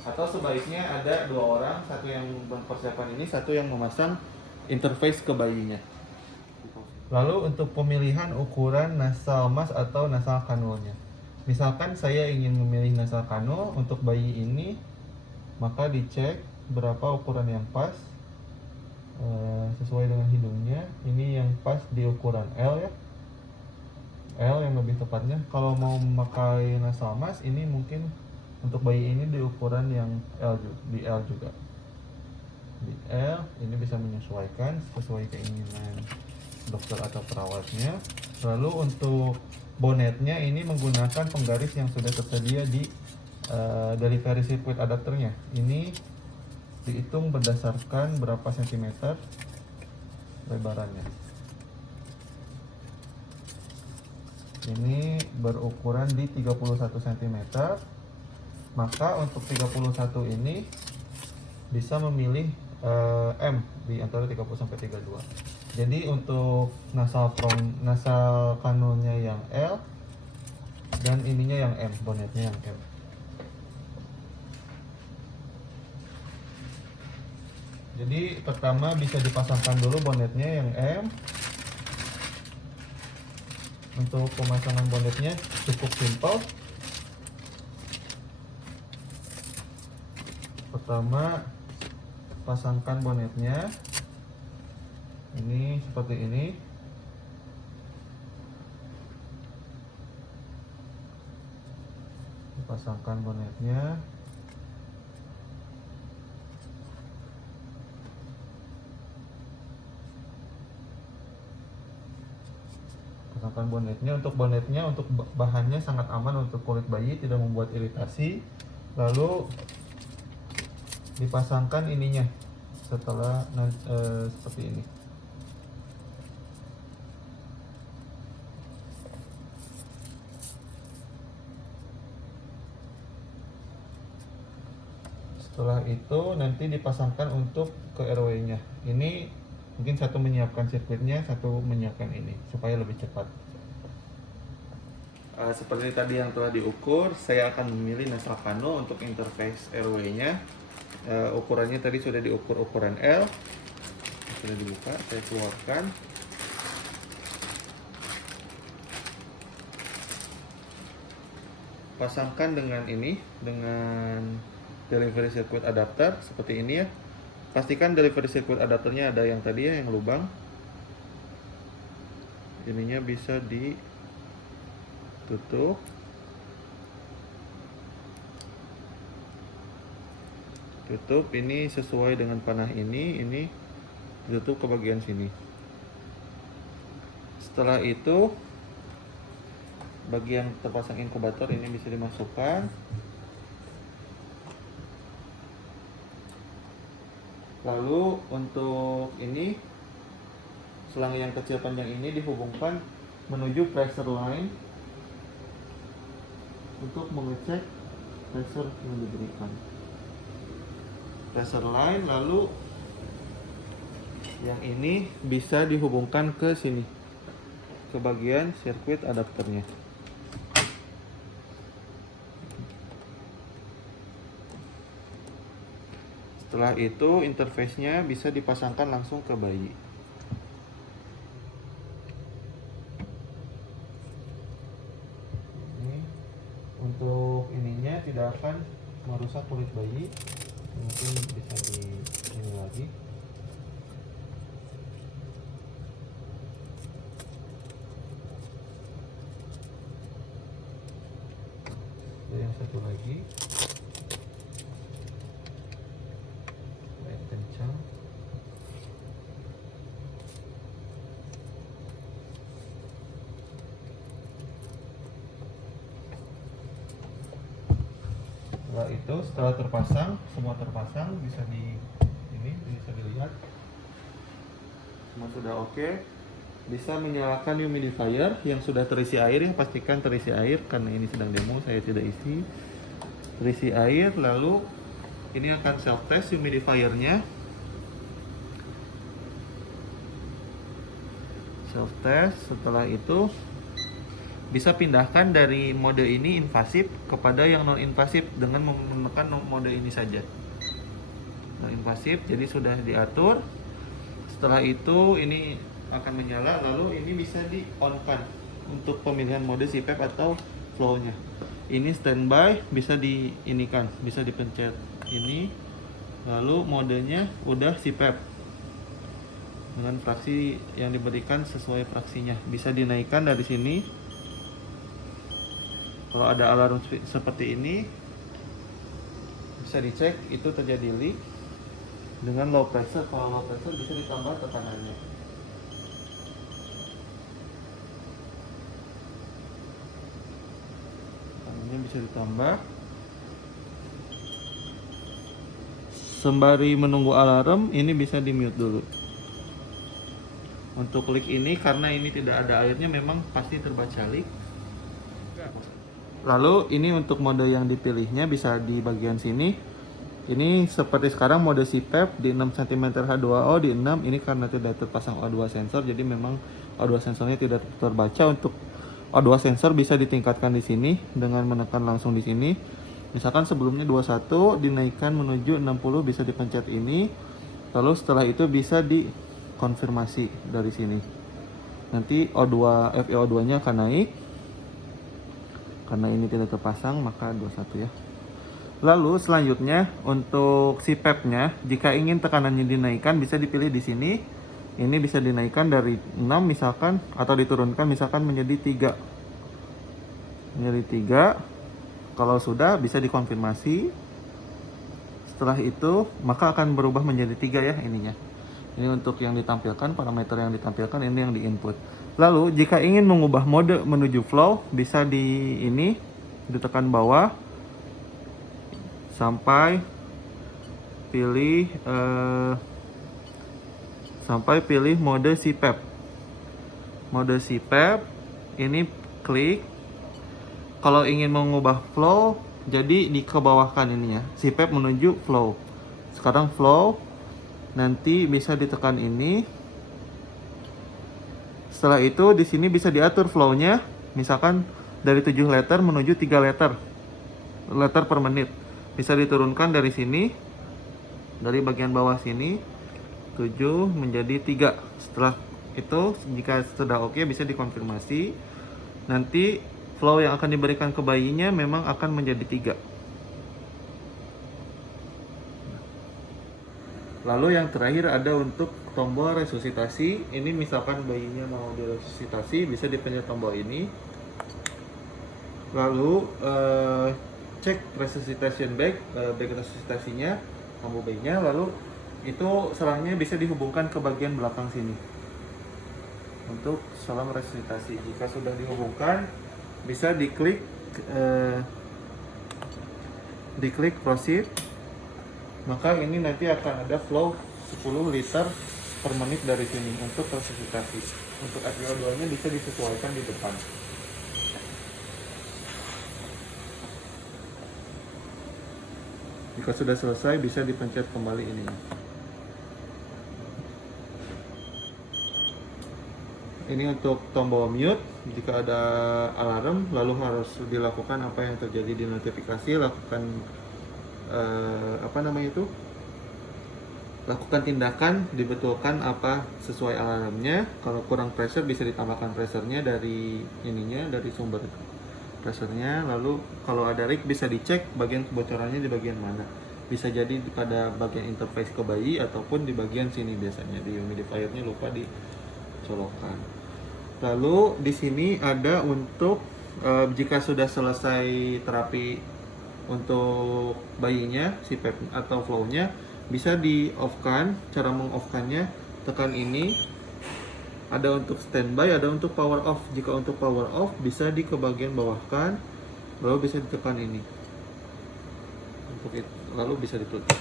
Atau sebaiknya ada dua orang, satu yang mempersiapkan ini, satu yang memasang interface ke bayinya. Lalu untuk pemilihan ukuran nasal mask atau nasal kanulnya. Misalkan saya ingin memilih nasal kanul untuk bayi ini, maka dicek berapa ukuran yang pas sesuai dengan hidungnya. Ini yang pas di ukuran L ya. L yang lebih tepatnya. Kalau mau memakai nasal mask ini mungkin untuk bayi ini di ukuran yang L, di L juga. Di L ini bisa menyesuaikan sesuai keinginan dokter atau perawatnya. Lalu untuk bonetnya ini menggunakan penggaris yang sudah tersedia di delivery circuit adapternya. Ini dihitung berdasarkan berapa sentimeter lebarannya. Ini berukuran di 31 cm. Maka untuk 31 ini bisa memilih M di antara 30 sampai 32. Jadi untuk nasal kanulnya yang L dan ininya yang M, bonetnya yang M. Jadi pertama bisa dipasangkan dulu bonetnya yang M. Untuk pemasangan bonetnya cukup simpel. Pertama pasangkan bonetnya. Ini seperti ini. Pasangkan bonetnya. Pasangkan bonetnya. Untuk bonetnya, untuk bahannya sangat aman untuk kulit bayi, tidak membuat iritasi. Lalu dipasangkan ininya setelah seperti ini. Setelah itu nanti dipasangkan untuk ke RW-nya. Ini mungkin satu menyiapkan sirkuitnya, satu menyiapkan ini supaya lebih cepat. Seperti tadi yang telah diukur, saya akan memilih nasal kanul untuk interface RW-nya. Ukurannya tadi sudah diukur ukuran L. Sudah dibuka, saya keluarkan. Pasangkan dengan ini, dengan delivery circuit adapter seperti ini ya. Pastikan delivery circuit adapternya ada yang tadi ya, yang lubang. Ininya bisa ditutup. Tutup ini sesuai dengan panah ini ditutup ke bagian sini. Setelah itu bagian terpasang inkubator ini bisa dimasukkan. Lalu untuk ini selang yang kecil panjang ini dihubungkan menuju pressure line untuk mengecek pressure yang diberikan. Pressure line, lalu yang ini bisa dihubungkan ke sini, ke bagian sirkuit adapternya. Setelah itu interface-nya bisa dipasangkan langsung ke bayi. Ini untuk ininya tidak akan merusak kulit bayi. Mungkin bisa di ini lagi. Dan yang satu lagi. Kencang. Setelah itu, setelah terpasang, semua terpasang, bisa dilihat semua sudah oke. Bisa menyalakan humidifier yang sudah terisi air ya, pastikan terisi air karena ini sedang demo, saya tidak isi. Terisi air, lalu ini akan self test humidifiernya. Self test, setelah itu bisa pindahkan dari mode ini invasif kepada yang non invasif dengan menekan mode ini saja. Non invasif, jadi sudah diatur. Setelah itu ini akan menyala, lalu ini bisa di on kan untuk pemilihan mode CPAP atau flow-nya. Ini standby, bisa diinikan, bisa dipencet ini, lalu modenya udah CPAP dengan fraksi yang diberikan sesuai fraksinya. Bisa dinaikkan dari sini. Kalau ada alarm seperti ini, bisa dicek itu terjadi leak. Dengan low pressure, kalau low pressure bisa ditambah tekanannya. Tekanannya bisa ditambah. Sembari menunggu alarm, ini bisa di mute dulu. Untuk leak ini, karena ini tidak ada airnya, memang pasti terbaca leak. Lalu ini untuk mode yang dipilihnya bisa di bagian sini. Ini seperti sekarang mode CPAP di 6 cm H2O di 6. Ini karena tidak terpasang O2 sensor, jadi memang O2 sensornya tidak terbaca. Untuk O2 sensor bisa ditingkatkan di sini dengan menekan langsung di sini. Misalkan sebelumnya 21, dinaikkan menuju 60, bisa dipencet ini. Lalu setelah itu bisa dikonfirmasi dari sini. Nanti O2 FiO2 nya akan naik. Karena ini tidak terpasang, maka 21 ya. Lalu selanjutnya untuk CPAP-nya, jika ingin tekanannya dinaikkan bisa dipilih di sini. Ini bisa dinaikkan dari 6 misalkan, atau diturunkan misalkan menjadi 3. Menjadi 3. Kalau sudah bisa dikonfirmasi. Setelah itu maka akan berubah menjadi 3 ya ininya. Ini untuk yang ditampilkan, parameter yang ditampilkan, ini yang di input. Lalu jika ingin mengubah mode menuju flow, bisa di ini, ditekan bawah sampai pilih mode CPAP. Mode CPAP ini klik. Kalau ingin mengubah flow, jadi dikebawahkan ini ya, CPAP menuju flow. Sekarang flow, nanti bisa ditekan ini. Setelah itu di sini bisa diatur flow-nya, misalkan dari 7 liter menuju 3 liter per menit. Bisa diturunkan dari sini, dari bagian bawah sini, 7 menjadi 3. Setelah itu, jika sudah oke, bisa dikonfirmasi. Nanti flow yang akan diberikan ke bayinya memang akan menjadi 3. Lalu yang terakhir ada untuk tombol resusitasi. Ini misalkan bayinya mau diresusitasi, bisa dipencet tombol ini. Lalu cek resuscitation bag resusitasinya, tombol bayinya. Lalu itu selangnya bisa dihubungkan ke bagian belakang sini untuk selang resusitasi. Jika sudah dihubungkan, bisa diklik proceed. Maka ini nanti akan ada flow 10 liter per menit dari sini untuk resusitasi. Untuk FiO2 nya bisa disesuaikan di depan. Jika sudah selesai, bisa dipencet kembali ini. Ini untuk tombol mute. Jika ada alarm, lalu harus dilakukan apa yang terjadi di notifikasi. Lakukan lakukan tindakan, dibetulkan apa sesuai alarmnya. Kalau kurang pressure, bisa ditambahkan pressurnya dari ininya, dari sumber pressurnya. Lalu kalau ada leak, bisa dicek bagian kebocorannya di bagian mana. Bisa jadi pada bagian interface ke bayi, ataupun di bagian sini biasanya di humidifier-nya lupa dicolokkan. Lalu di sini ada untuk jika sudah selesai terapi untuk bayinya, CPAP atau flow-nya, bisa di off-kan. Cara meng-off-kannya, tekan ini. Ada untuk standby, ada untuk power off. Jika untuk power off, bisa di ke bagian bawahkan, lalu bisa ditekan ini. Untuk itu, lalu bisa ditutup.